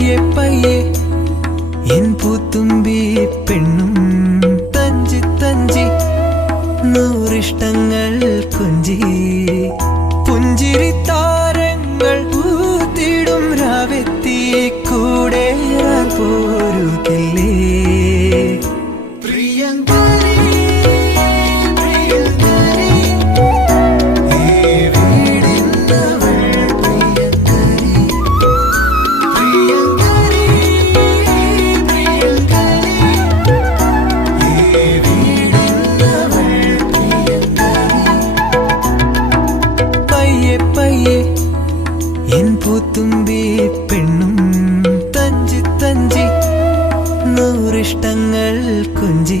പയ്യെ പയ്യെ എൻ പൂത്തുമ്പി പെണ്ണും തഞ്ചി തഞ്ചി നൂറിഷ്ടങ്ങൾ കൊഞ്ചി പുഞ്ചിരി താരങ്ങൾ പൂത്തിടും രാവെത്തി കൂടെ പോരുകില്ലേ എൻ പൂത്തുമ്പി പെണ്ണും തഞ്ചി തഞ്ചി നൂറിഷ്ടങ്ങൾ കൊഞ്ചി